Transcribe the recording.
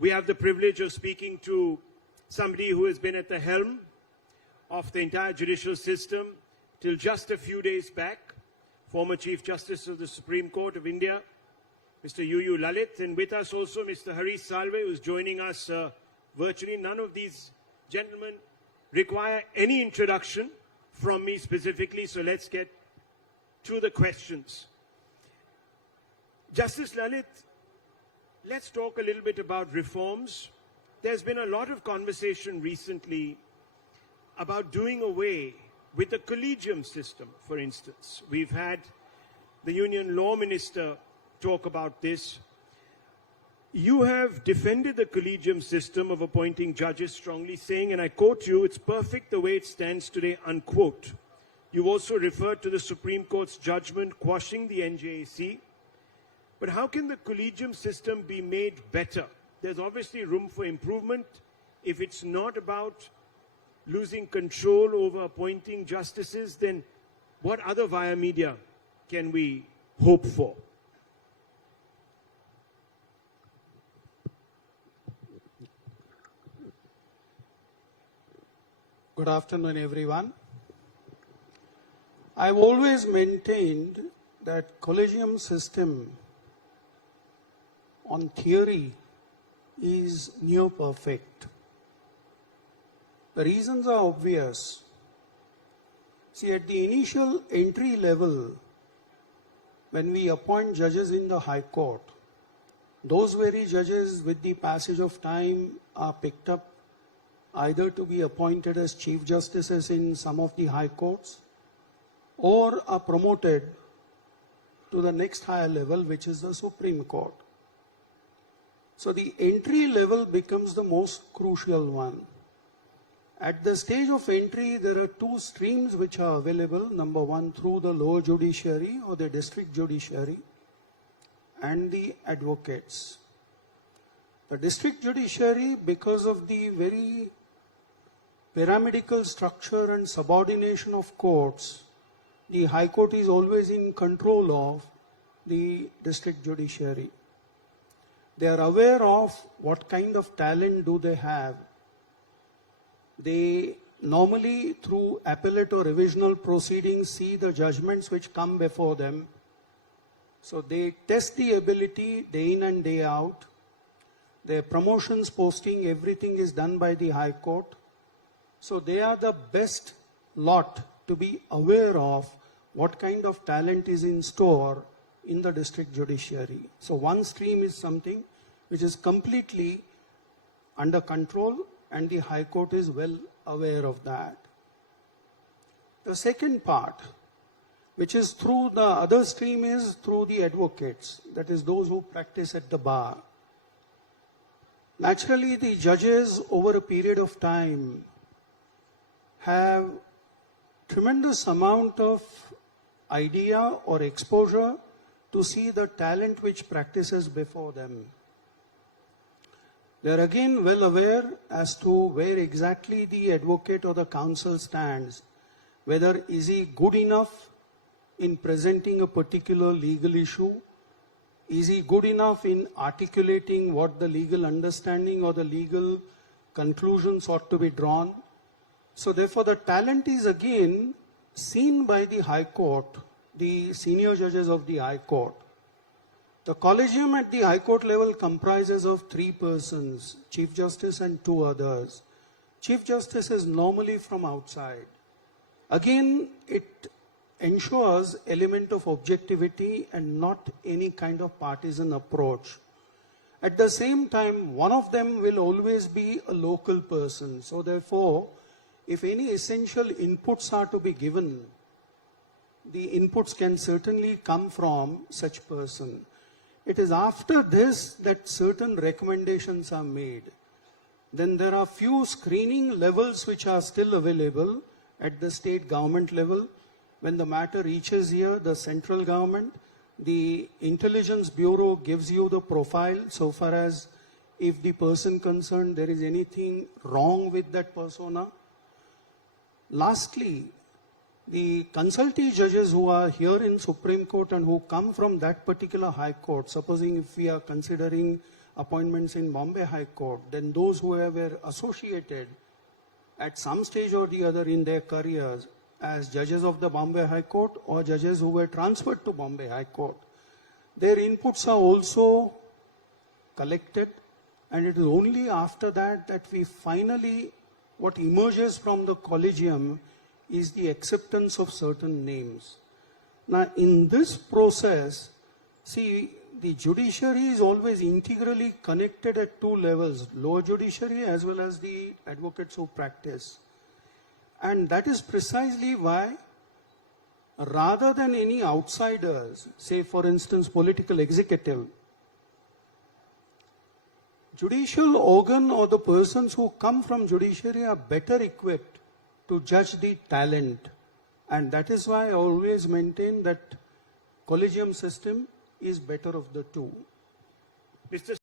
We have the privilege of speaking to somebody who has been at the helm of the entire judicial system till just a few days back, former Chief Justice of the Supreme Court of India, Mr. UU Lalit, and with us also Mr. Harish Salve, who is joining us virtually. None of these gentlemen require any introduction from me specifically, so let's get to the questions. Justice Lalit, let's talk a little bit about reforms. There's been a lot of conversation recently about doing away with the Collegium system, for instance. We've had the Union Law Minister talk about this. You have defended the Collegium system of appointing judges strongly, saying, and I quote you, "It's perfect the way it stands today," unquote. You've also referred to the Supreme Court's judgment quashing the NJAC. But how can the Collegium system be made better? There's obviously room for improvement. If it's not about losing control over appointing justices, then what other via media can we hope for? Good afternoon, everyone. I've always maintained that Collegium system on theory is near perfect. The reasons are obvious. See, at the initial entry level, when we appoint judges in the High Court, those very judges with the passage of time are picked up either to be appointed as Chief Justices in some of the High Courts or are promoted to the next higher level, which is the Supreme Court. So the entry level becomes the most crucial one. At the stage of entry, there are two streams which are available. Number one, through the lower judiciary or the district judiciary, and the advocates. The district judiciary, because of the very pyramidical structure and subordination of courts, the High Court is always in control of the district judiciary. They are aware of what kind of talent do they have. They normally, through appellate or revisional proceedings, see the judgments which come before them. So they test the ability day in and day out. Their promotions, posting, everything is done by the High Court. So they are the best lot to be aware of what kind of talent is in store in the district judiciary. So one stream is something which is completely under control, and the High Court is well aware of that. The second part, which is through the other stream, is through the advocates, that is those who practice at the bar. Naturally, the judges over a period of time have tremendous amount of idea or exposure to see the talent which practices before them. They are again well aware as to where exactly the advocate or the counsel stands, whether is he good enough in presenting a particular legal issue, is he good enough in articulating what the legal understanding or the legal conclusions ought to be drawn. So therefore the talent is again seen by the High Court, the senior judges of the High Court. The Collegium at the High Court level comprises of 3 persons, Chief Justice and 2 others. Chief Justice is normally from outside. Again, it ensures element of objectivity and not any kind of partisan approach. At the same time, one of them will always be a local person. So therefore, if any essential inputs are to be given, the inputs can certainly come from such person. It is after this that certain recommendations are made. Then there are few screening levels which are still available at the state government level. When the matter reaches here, the central government, the Intelligence Bureau gives you the profile so far as if the person concerned there is anything wrong with that persona. Lastly, the consultee judges who are here in Supreme Court and who come from that particular High Court, supposing if we are considering appointments in Bombay High Court, then those who were associated at some stage or the other in their careers as judges of the Bombay High Court or judges who were transferred to Bombay High Court, their inputs are also collected, and it is only after that that we finally, what emerges from the Collegium is the acceptance of certain names. Now, in this process, see, the judiciary is always integrally connected at two levels, lower judiciary as well as the advocates who practice. And that is precisely why, rather than any outsiders, say for instance political executive, judicial organ or the persons who come from judiciary are better equipped to judge the talent. And that is why I always maintain that Collegium system is better of the two. Mr.